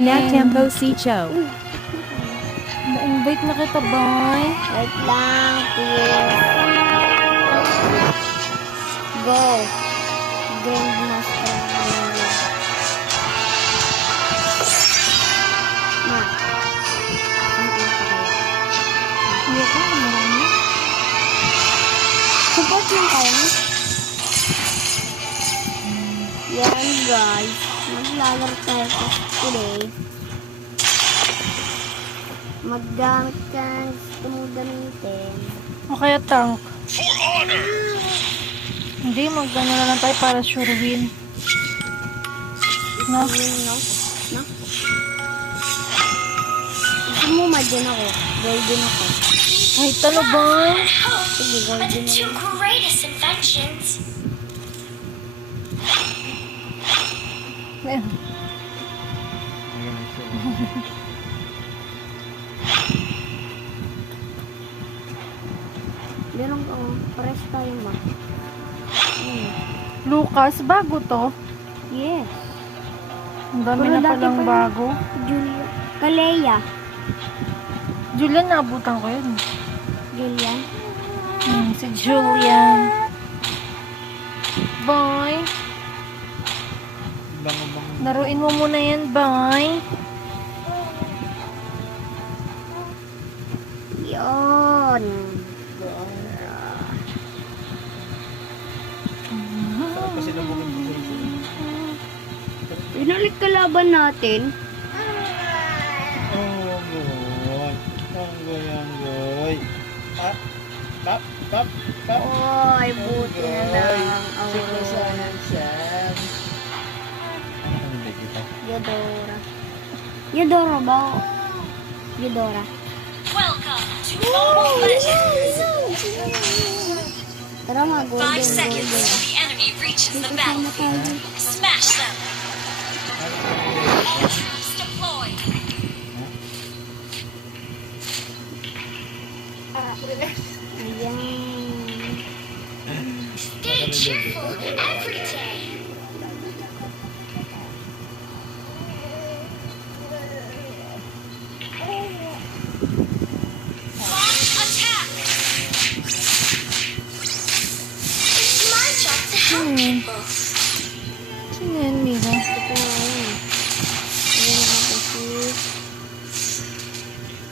Nagtampo si Cho. Ma-invite na kita, boy. Wait lang, please. Go. Grandmaster. Ma. Hindi ka, marami. Support lang kayo. Yan guys. Maglalaro tayo today. Maggamit ka ng gusto mong gamitin. O kaya tank. Hindi, mag-ano na lang tayo para sure win. No? Yun, no? No? Gusto mo madyan ako. Golden ako. Kahit ano ba? Sige, But the golden two ako. greatest inventions. Eh, Meron ko. Pares tayo ma. Lucas, bago to. Yes. Ang dami Pero na dati palang pa yun. bago. Julia. Kalea. Julian, naabutan ko yun. Julian. Si Julian. Boy. Laruin mo muna yan, boy. Yun. Inulit kalaban natin. Anggoy. Pap. Oy, buti na lang. Yodora. Yodora ba? Yodora. Welcome to Mobile Legends. Tara mga golden. 5 seconds golden. till the enemy reaches the Dito battle. na tayo. Smash them. All troops deployed. Ayan. Stay cheerful every day. Launch attack. It's my job to help people. Sino yan, Mira? Ito nga yun. Ayan ako si...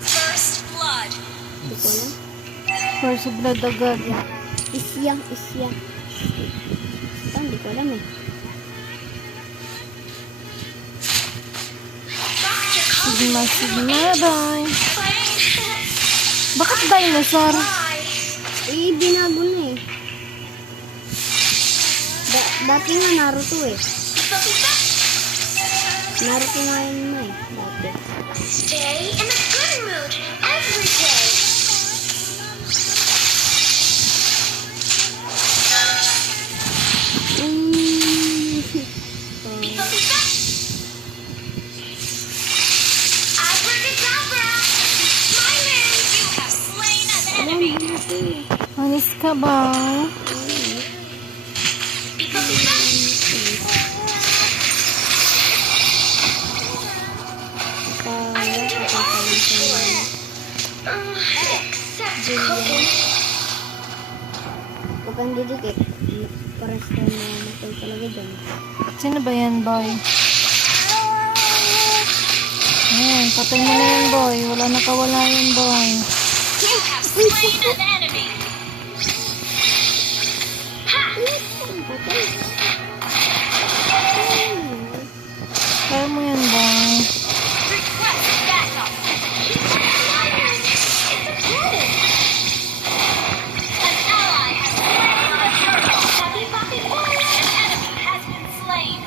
First blood. Hindi ko alam. First blood agad. Isya. Ito, hindi ko alam eh. Sigma, boy. Playing. Bakit dinosaur? Bye. Eh, binago na eh. Dati nga Naruto eh. Naruto nga yun na eh. Dati. Stay in a good mood every day. Abracadabra! Smiling! You have slain an enemy! Anis ka ba? Except cooking. Huwag kang didikit. Pares tayo na matay talaga dyan. Sino ba yan, boy? Ayan, patay mo na yan, boy. Wala nakawala yan, boy. You have slain an enemy! Kaya mo yan, boy. Request backup! An ally has slain the turtle! Happy Poppy Boy! An enemy has been slain!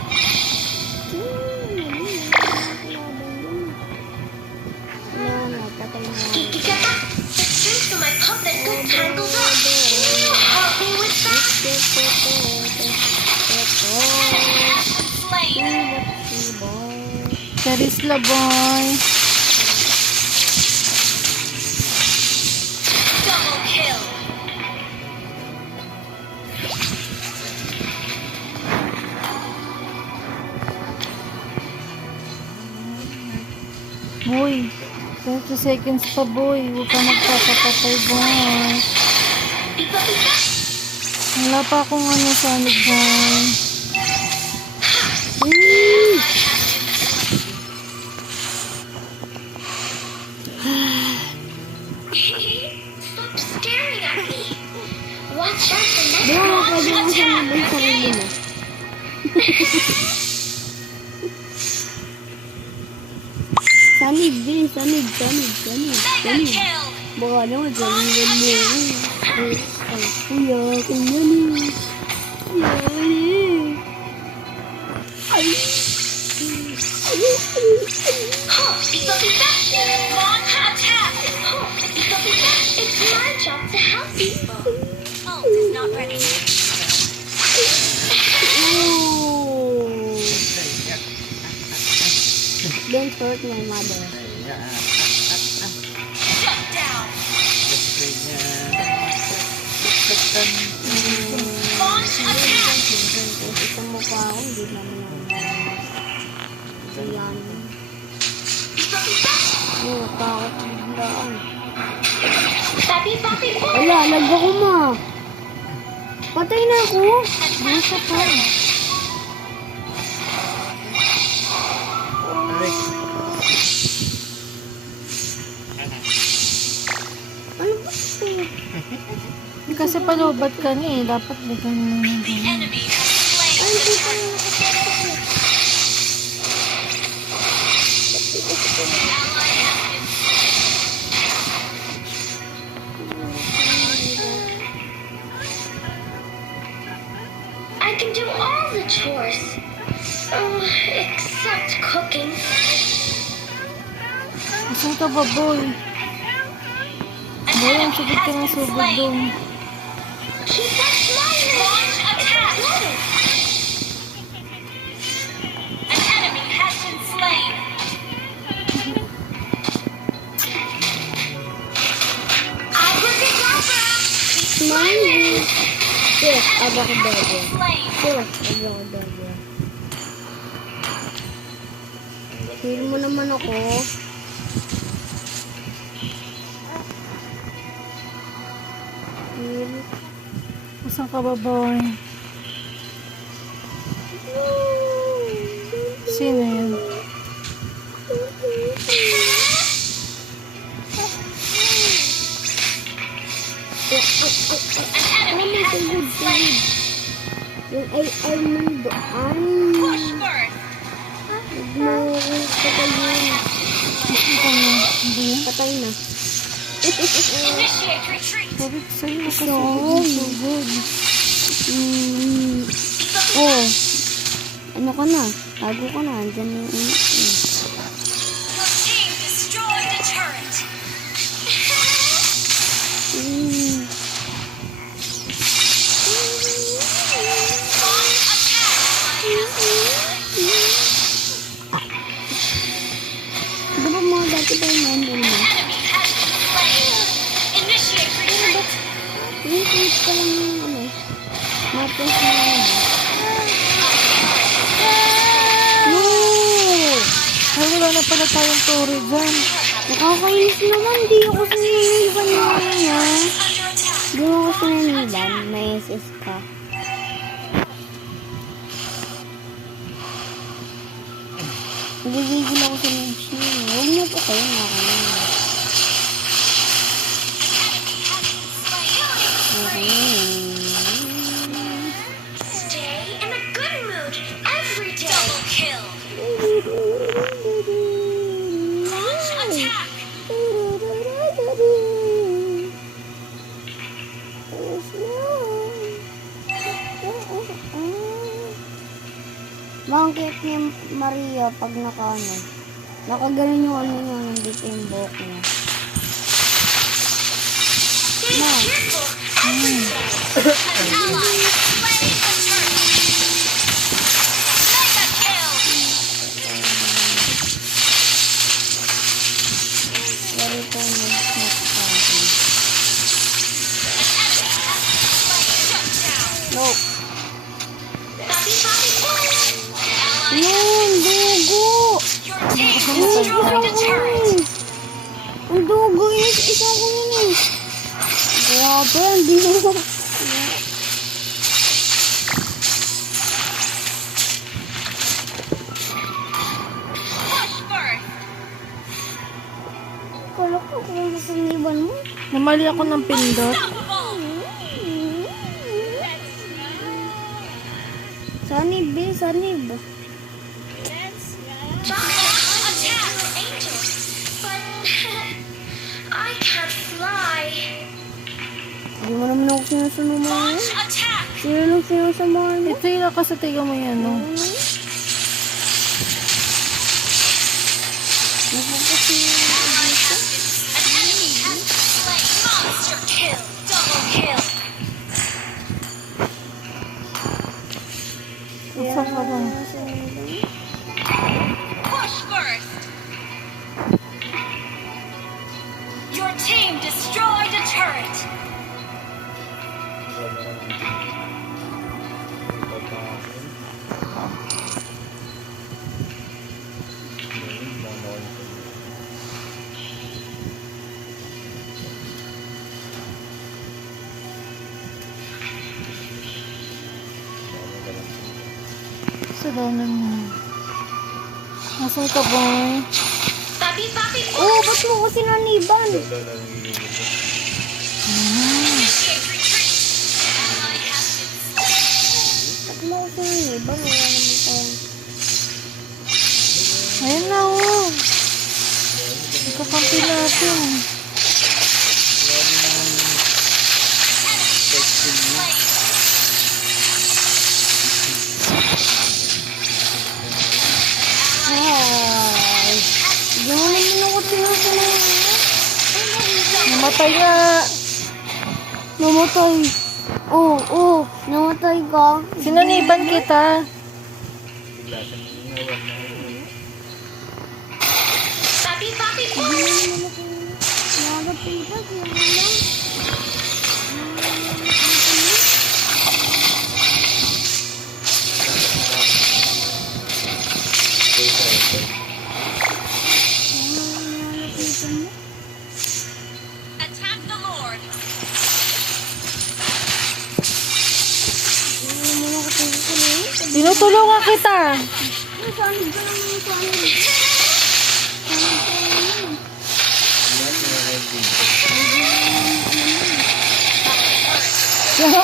Kikikata! The strings of my puppet got tangled up! Can you help me with that? Enemy has been slain! Charisla, boy. Double kill! Boy, 30 seconds pa, boy. Huwag ka magpapapatay, boy. Wala pa akong ano Sonic, boy. Stop staring at me. Watch out the next Di ba launch pwede mo siya attack. nabang sarili mo? Sanib din, sanib. Mega kill. Baka naman, sanib mo. Ay, kuya, kung yan eh. Ay. Huh, Pika Pika. Launch attack. Huh, Pika Pika. It's my job to help you. Ult is not ready. Oh. Don't hurt my mother. Shut down. Launch attack. Isang mukha ako, hindi naman ayan. Pika Pika. Oh, takot biglaan. Papi Papi Boy. Wala, lag ako ma. Patay na ako. Basta pa. Ano ba ito? Kasi palubat ka niya eh. Dapat bigyan mo na ganyan. Enemy has slain. Ay, hindi pa yung nakapasok. Ally has been I can do all the chores. Oh, except cooking. Asan ka ba, boy? Boy, ang sugod ka ng sugod doon. Keep that smiling. Launch attack. An enemy has been slain. Abracadabra. Keep Smiling. Yes, Enemy abacadabra. has been slain. Yes, abacadabra. Heal mo naman ako. Heal. Asan ka ba, boy? Sino yun? An enemy has been slain. Yung ay mo doon. Push first. Ignoring ko kayo. Asan ka na? Hindi. Patay na. Initiate retreat. Sabi ko sa'yo, nakasugod ng sugod. Oh. Ano ka na? Tago ka na. Andyan na yung Your team destroyed a turret. Launch attack. Di ba mga dati ba yung nandun mo? Enemy has been slain. Initiate retreat. Retreat ka lang yung ano. Matas na ano. No! Ay, wala na pala tayong turi dyan. Nakakainis naman. Di ako siniliban mo ha. Under attack. Di mo ako siniliban. May SS ka. Nagigigil ako sa lunch niyo. Huwag niyo po kayo nakakainis. Stay in a good mood every day. Double kill. Launch attack. Bakit ni Maria pag nakaano? Nakaganon yung ano niya, nandito yung buhok niya. Stay No. cheerful every day. An ally has slain the turret. Mega kill. Pero ito yung nag-snap sa akin. An enemy has been slain. Shut down. Nope. Papi Papi Boy. An ally Yun, dugo! Your team Dugo! destroyed a turret. Ang dugo yun. Isa ko yun eh. Grabe, hindi mo. Push first. Kala ko kung nasaniban mo. Namali ako ng pindot. Unstoppable. Sanib eh, sanib. Attack, Angel. But I can't fly. Hindi mo naman ako sinasamahan. Launch attack. Sino lang sinasamahan mo? Ito yung nakasatigan mo yan, no? Ally has been. An enemy has been slain. Monster kill. Double kill. Saan ka ba? Push first. Your team destroyed a turret. Sa danan mo. Nasaan ka, boy? Papi, papi, Oh, ba't mo ko sinaniban? initiate retreat. Ally has been slain. Ba't mo ko sinaniban? Wala naman tayo. Ayun na, oh. Ikakampi natin. Ay. Hindi mo naman ako sinasamahan. Namatay nga. Namatay. Oh, oh. Namatay ka. Sinaniban kita. Papi, papi, Hindi mo naman ako narapitan. Hindi mo lang. attack the Lord. Hindi mo naman ako sinasamahan. Tinutulungan kita. Sanib ka lang yung sanib.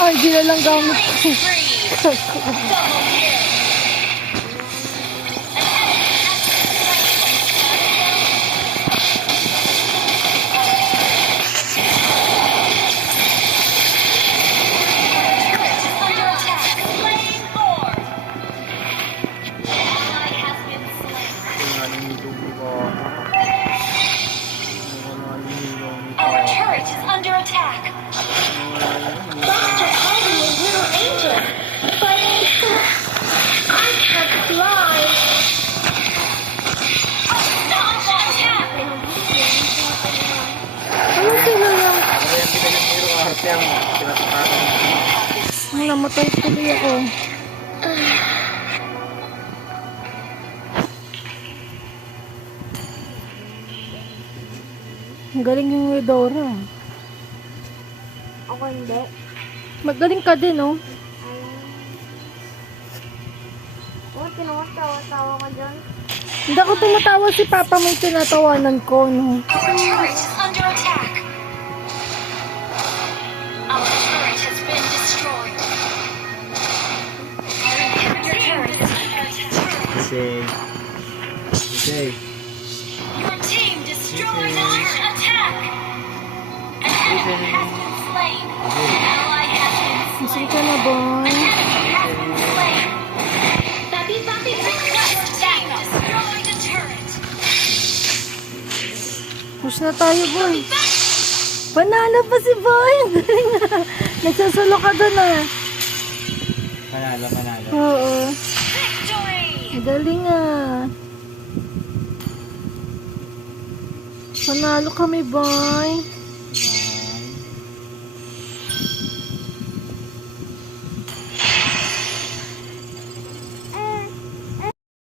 Hindi na lang gamit ko. Freeze. Double kill. Under attack. Slain Lord. Ally has been slain. Our turret is under attack. Dr. Hardy is little angel, but I can't fly. Unstoppable attack. Ano sila lang? Ang namatay tuloy ako. Ang galing yung Eudora. Ako hindi. Magaling ka din, oh. Oh, tinawag-tawa ka dyan. Hindi ako tumatawa, si Papa mo yung tinatawanan ko, no? Our turret is under attack. Our turret has been destroyed. Our inhibitor turret is under attack. Your team destroyed our attack. An enemy has been slain. Ally has been Nasaan slain. ka na, boy? An enemy has been slain. Papi, papi, request team destroyed the turret. Push na tayo, boy. Panalo pa si boy. Ang galing na. Nagsasalo ka doon, ah. Panalo. Oo. Victory! Ang galing, ah. Panalo kami, boy.